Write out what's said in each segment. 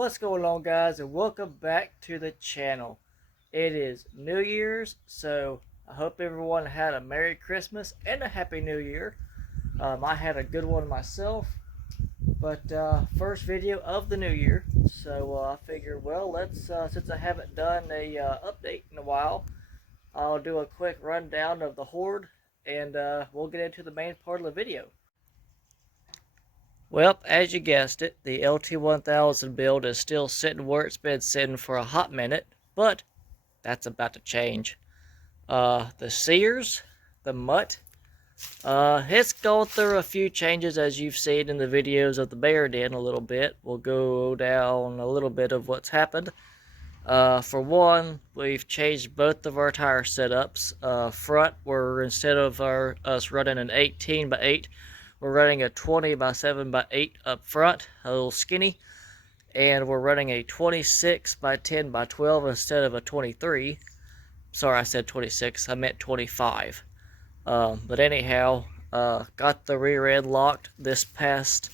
What's going on, guys, and welcome back to the channel. It is New Year's, so I hope everyone had a Merry Christmas and a Happy New Year. I had a good one myself, but first video of the new year, so I figured, well, let's since I haven't done a update in a while, I'll do a quick rundown of the Horde, and we'll get into the main part of the video. Well, as you guessed it, the LT1000 build is still sitting where it's been sitting for a hot minute, but that's about to change. The Sears, the Mutt, it's going through a few changes as you've seen in the videos of the Bear Den a little bit. We'll go down a little bit of what's happened. For one, we've changed both of our tire setups. Front, where instead of us running an 18x8, we're running a 20x7x8 up front, a little skinny, and we're running a 26x10x12 instead of a 23. Sorry, I said 26, I meant 25. But anyhow, got the rear end locked this past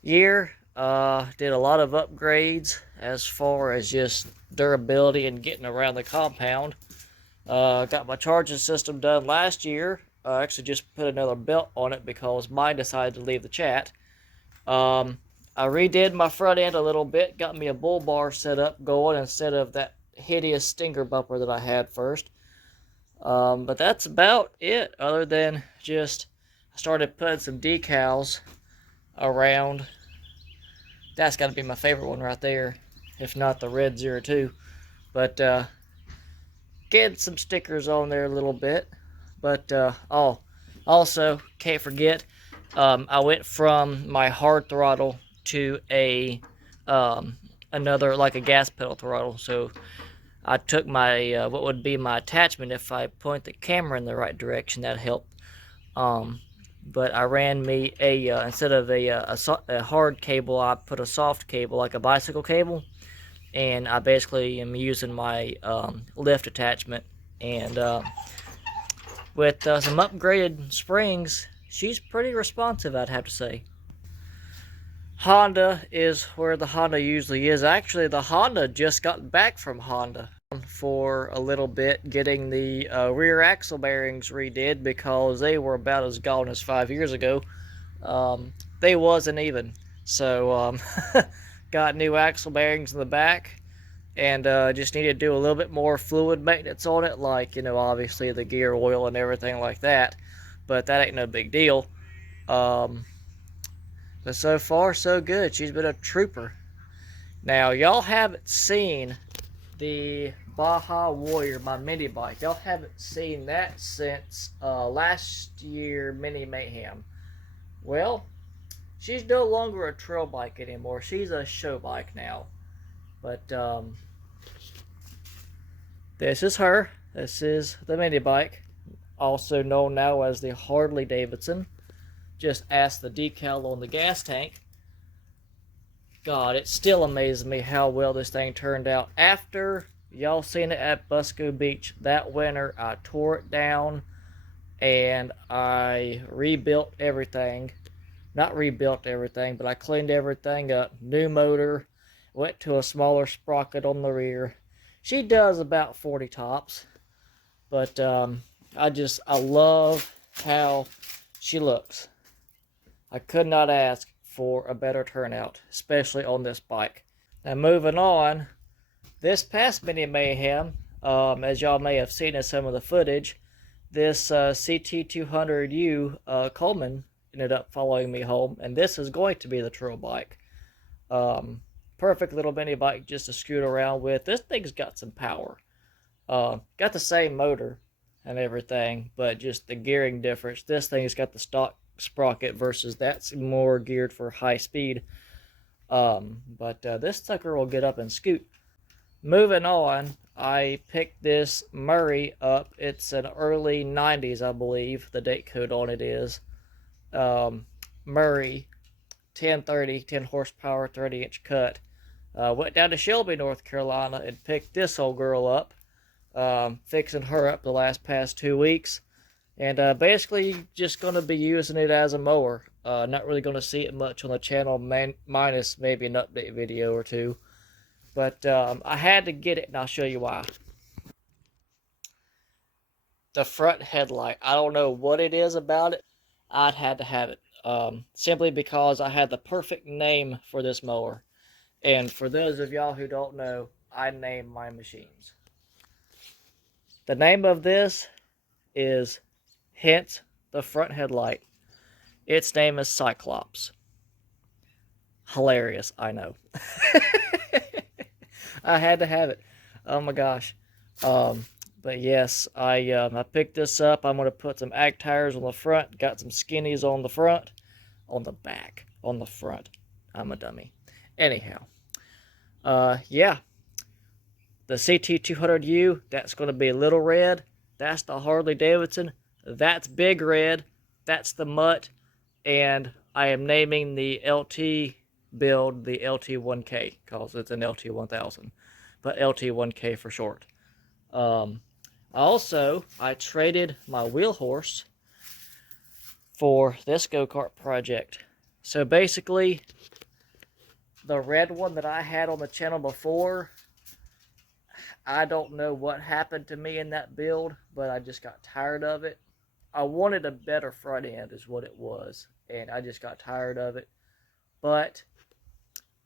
year. Did a lot of upgrades as far as just durability and getting around the compound. Got my charging system done last year. I actually just put another belt on it because mine decided to leave the chat. I redid my front end a little bit, got me a bull bar set up going instead of that hideous stinger bumper that I had first. But that's about it, other than just I started putting some decals around. That's got to be my favorite one right there, if not the red 02. But getting some stickers on there a little bit. But also can't forget, I went from my hard throttle to a another, like a gas pedal throttle. So I took my what would be my attachment. If I point the camera in the right direction, that helped. But I ran me a instead of a hard cable, I put a soft cable, like a bicycle cable, and I basically am using my lift attachment. And with some upgraded springs, she's pretty responsive, I'd have to say. Honda is where the Honda usually is. Actually, the Honda just got back from Honda for a little bit, getting the rear axle bearings redid because they were about as gone as 5 years ago. They wasn't even. So, got new axle bearings in the back. And just need to do a little bit more fluid maintenance on it, like, you know, obviously the gear oil and everything like that. But that ain't no big deal. But so far, so good. She's been a trooper. Now, y'all haven't seen the Baja Warrior, my mini bike. Y'all haven't seen that since last year Mini Mayhem. Well, she's no longer a trail bike anymore. She's a show bike now. But this is her. This is the mini bike, also known now as the Harley Davidson. Just ask the decal on the gas tank. God, it still amazes me how well this thing turned out. After y'all seen it at Busco Beach that winter, I tore it down and I rebuilt everything. Not rebuilt everything, but I cleaned everything up. New motor. Went to a smaller sprocket on the rear. She does about 40 tops. But I love how she looks. I could not ask for a better turnout, especially on this bike. Now moving on, this past Mini Mayhem, as y'all may have seen in some of the footage, this CT200U Coleman ended up following me home, and this is going to be the trail bike. Perfect little mini bike just to scoot around with. This thing's got some power. Got the same motor and everything, but just the gearing difference. This thing's got the stock sprocket versus that's more geared for high speed. But this sucker will get up and scoot. Moving on, I picked this Murray up. It's an early 90s, I believe. The date code on it is. Murray 1030, 10 horsepower, 30-inch cut. Went down to Shelby, North Carolina, and picked this old girl up. Fixing her up the past 2 weeks. And basically just going to be using it as a mower. Not really going to see it much on the channel, minus maybe an update video or two. But I had to get it, and I'll show you why. The front headlight. I don't know what it is about it. I'd had to have it. Simply because I had the perfect name for this mower. And for those of y'all who don't know, I name my machines. The name of this is, hence the front headlight, its name is Cyclops. Hilarious, I know. I had to have it. Oh my gosh. But yes, I picked this up. I'm going to put some ag tires on the front. Got some skinnies on the front. On the back. On the front. I'm a dummy. Anyhow. Yeah. The CT200U, that's going to be Little Red. That's the Harley Davidson. That's Big Red. That's the Mutt. And I am naming the LT build the LT1K because it's an LT1000. But LT1K for short. Also, I traded my wheel horse for this go-kart project. So basically, the red one that I had on the channel before, I don't know what happened to me in that build, but I just got tired of it. I wanted a better front end is what it was, and I just got tired of it. But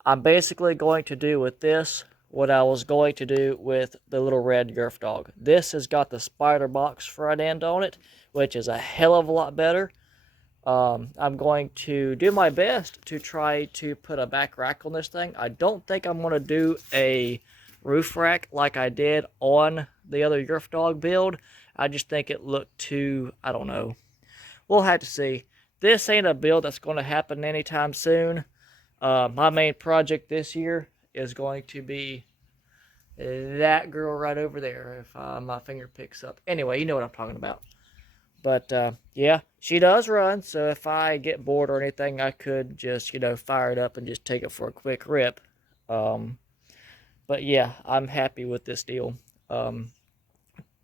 I'm basically going to do with this what I was going to do with the Little Red Yerf Dog. This has got the spider box front end on it, which is a hell of a lot better. I'm going to do my best to try to put a back rack on this thing. I don't think I'm going to do a roof rack like I did on the other Yerf Dog build. I just think it looked too, I don't know. We'll have to see. This ain't a build that's going to happen anytime soon. My main project this year is going to be that girl right over there, if my finger picks up. Anyway, you know what I'm talking about. But, yeah, she does run, so if I get bored or anything, I could just, fire it up and just take it for a quick rip. But, yeah, I'm happy with this deal.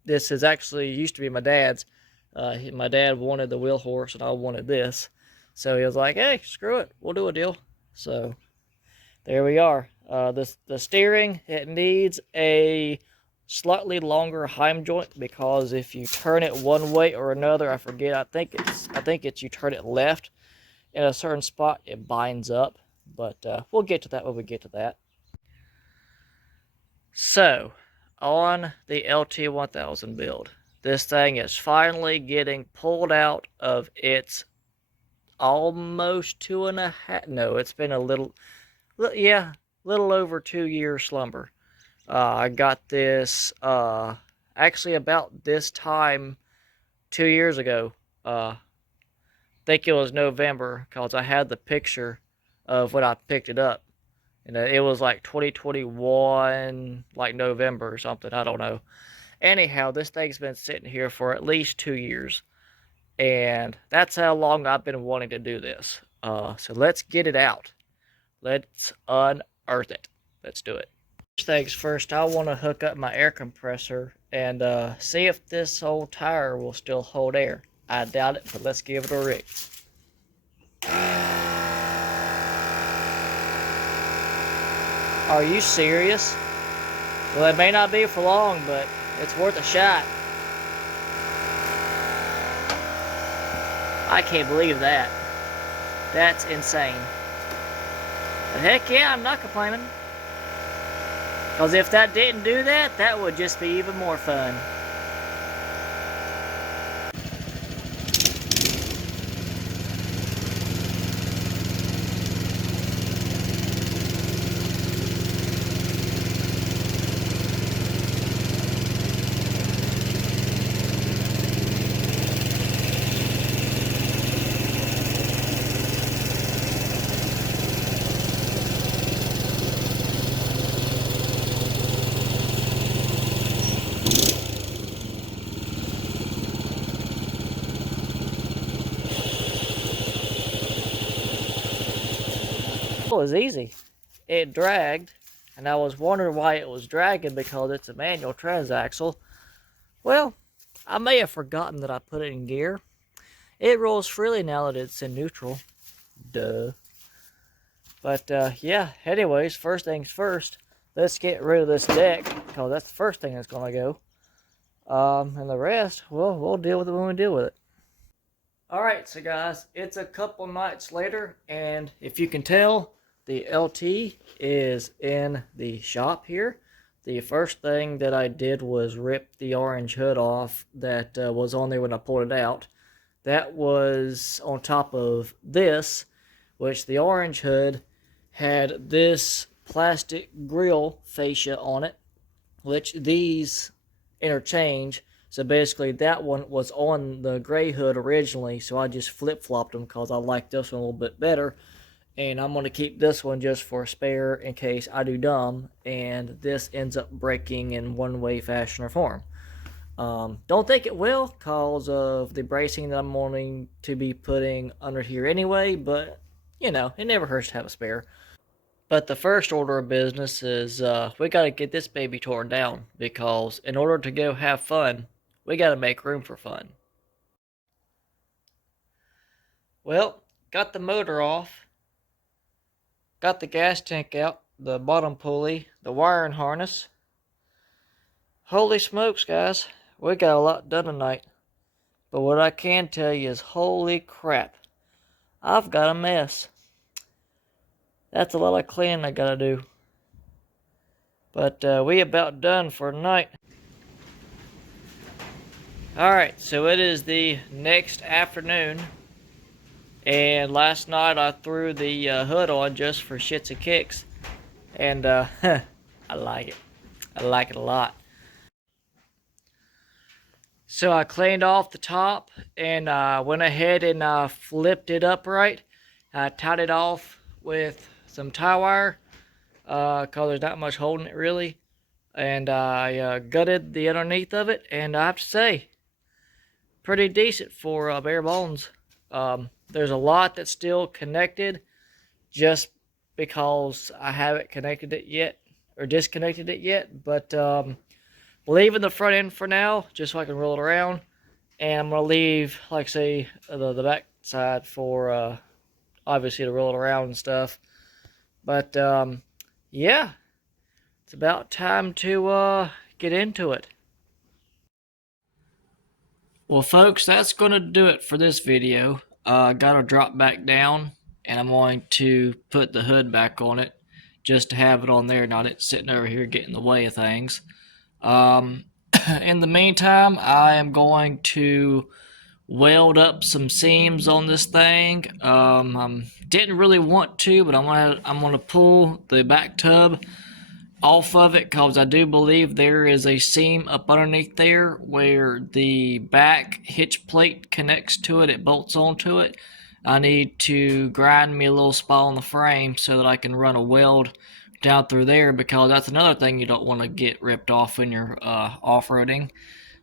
This is actually used to be my dad's. My dad wanted the wheel horse, and I wanted this. So he was like, hey, screw it, we'll do a deal. So, there we are. The steering, it needs a slightly longer heim joint because if you turn it one way or another, I forget. I think it's you turn it left in a certain spot, it binds up. But we'll get to that when we get to that. So, on the LT1000 build, this thing is finally getting pulled out of its almost 2.5. No, it's been a little over 2 years slumber. I got this actually about this time 2 years ago. I think it was November because I had the picture of when I picked it up. And it was like 2021, like November or something. I don't know. Anyhow, this thing's been sitting here for at least 2 years. And that's how long I've been wanting to do this. So let's get it out. Let's unearth it. Let's do it. First things first, I want to hook up my air compressor and see if this old tire will still hold air. I doubt it, but let's give it a rig. Are you serious? Well, it may not be for long, but it's worth a shot. I can't believe that. That's insane. But heck yeah, I'm not complaining. Because if that didn't do that, that would just be even more fun. It was easy. It dragged, and I was wondering why it was dragging because it's a manual transaxle. Well, I may have forgotten that I put it in gear. It rolls freely now that it's in neutral. Duh. But yeah, anyways, first things first, let's get rid of this deck, because that's the first thing that's going to go. And the rest, well, we'll deal with it when we deal with it. Alright, so guys, it's a couple nights later, and if you can tell, the LT is in the shop here. The first thing that I did was rip the orange hood off that was on there when I pulled it out. That was on top of this, which the orange hood had this plastic grill fascia on it, which these interchange. So basically that one was on the gray hood originally, so I just flip-flopped them because I like this one a little bit better. And I'm going to keep this one just for a spare in case I do dumb and this ends up breaking in one way, fashion, or form. Don't think it will because of the bracing that I'm wanting to be putting under here anyway, but you know, it never hurts to have a spare. But the first order of business is we got to get this baby torn down, because in order to go have fun, we got to make room for fun. Well, got the motor off, got the gas tank out, the bottom pulley, the wiring harness. Holy smokes, guys, we got a lot done tonight. But what I can tell you is, holy crap, I've got a mess. That's a lot of cleaning I gotta do. But we about done for tonight. Alright, so it is the next afternoon. And last night I threw the hood on just for shits and kicks. And I like it. I like it a lot. So I cleaned off the top and went ahead and flipped it upright. I tied it off with some tie wire because there's not much holding it really. And I gutted the underneath of it, and I have to say, pretty decent for bare bones. There's a lot that's still connected just because I haven't connected it yet or disconnected it yet, but leaving the front end for now just so I can roll it around, and I'm gonna leave, like say, the back side for obviously to roll it around and stuff. But yeah, it's about time to get into it. Well, folks, that's going to do it for this video. Got to drop back down, and I'm going to put the hood back on it just to have it on there, not it sitting over here getting in the way of things. In the meantime, I am going to weld up some seams on this thing. Didn't really want to, but I'm gonna pull the back tub off of it because I do believe there is a seam up underneath there where the back hitch plate connects to it. It bolts onto it. I need to grind me a little spot on the frame so that I can run a weld down through there, because that's another thing you don't want to get ripped off when you're off-roading.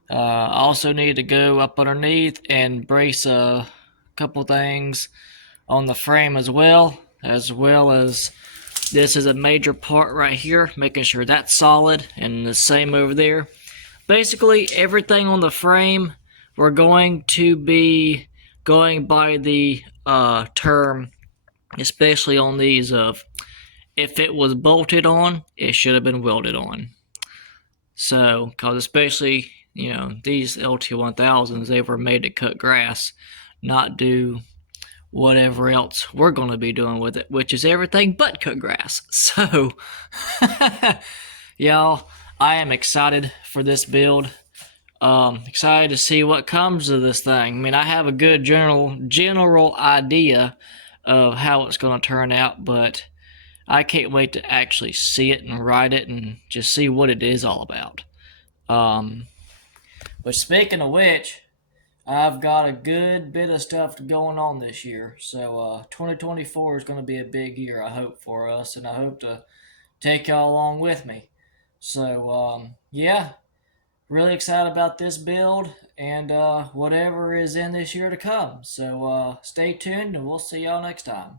I also need to go up underneath and brace a couple things on the frame as well as this is a major part right here, making sure that's solid, and the same over there. Basically everything on the frame, we're going to be going by the term, especially on these, of if it was bolted on, it should have been welded on. So, because especially, you know, these LT1000s, they were made to cut grass, not do whatever else we're going to be doing with it, which is everything but cut grass. So, y'all, I am excited for this build. Excited to see what comes of this thing. I mean, I have a good general idea of how it's going to turn out, but I can't wait to actually see it and ride it and just see what it is all about. But speaking of which, I've got a good bit of stuff going on this year. So 2024 is going to be a big year, I hope, for us, and I hope to take y'all along with me. So yeah, really excited about this build and whatever is in this year to come. So stay tuned, and we'll see y'all next time.